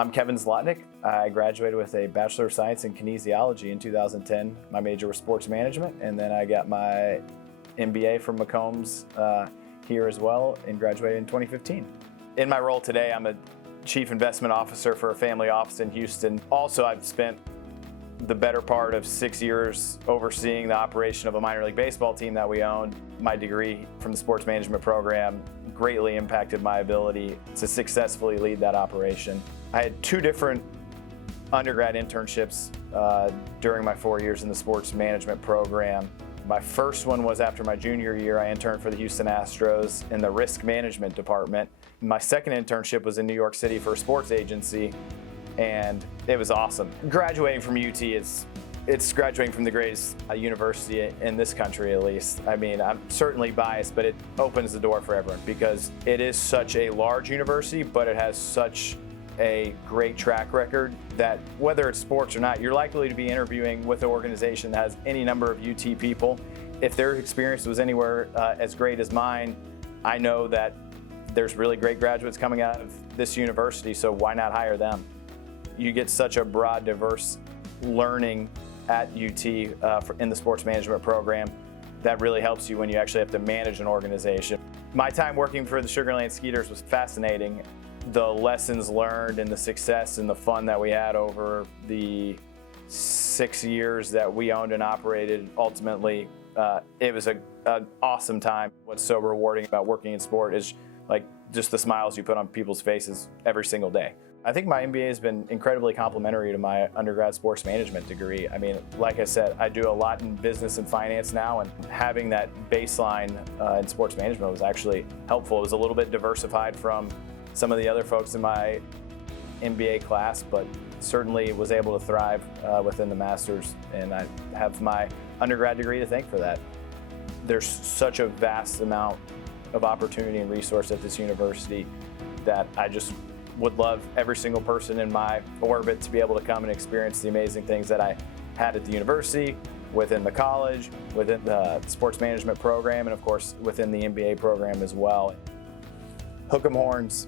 I'm Kevin Zlotnik. I graduated with a Bachelor of Science in Kinesiology in 2010. My major was sports management, and then I got my MBA from Macombs here as well and graduated in 2015. In my role today, I'm a Chief Investment Officer for a family office in Houston. Also, I've spent the better part of 6 years overseeing the operation of a minor league baseball team that we own. My degree from the sports management program greatly impacted my ability to successfully lead that operation. I had 2 different undergrad internships during my 4 years in the sports management program. My first one was after my junior year. I interned for the Houston Astros in the risk management department. My second internship was in New York City for a sports agency, and it was awesome. Graduating from UT it's graduating from the greatest university in this country, at least. I mean, I'm certainly biased, but it opens the door for everyone because it is such a large university, but it has such a great track record that whether it's sports or not, you're likely to be interviewing with an organization that has any number of UT people. If their experience was anywhere as great as mine, I know that there's really great graduates coming out of this university, so why not hire them? You get such a broad, diverse learning at UT in the sports management program that really helps you when you actually have to manage an organization. My time working for the Sugar Land Skeeters was fascinating. The lessons learned and the success and the fun that we had over the 6 years that we owned and operated, ultimately, it was an awesome time. What's so rewarding about working in sport is like just the smiles you put on people's faces every single day. I think my MBA has been incredibly complementary to my undergrad sports management degree. I mean, like I said, I do a lot in business and finance now, and having that baseline in sports management was actually helpful. It was a little bit diversified from some of the other folks in my MBA class, but certainly was able to thrive within the master's, and I have my undergrad degree to thank for that. There's such a vast amount of opportunity and resource at this university that I just would love every single person in my orbit to be able to come and experience the amazing things that I had at the university, within the college, within the sports management program, and of course within the MBA program as well. Hook 'em horns.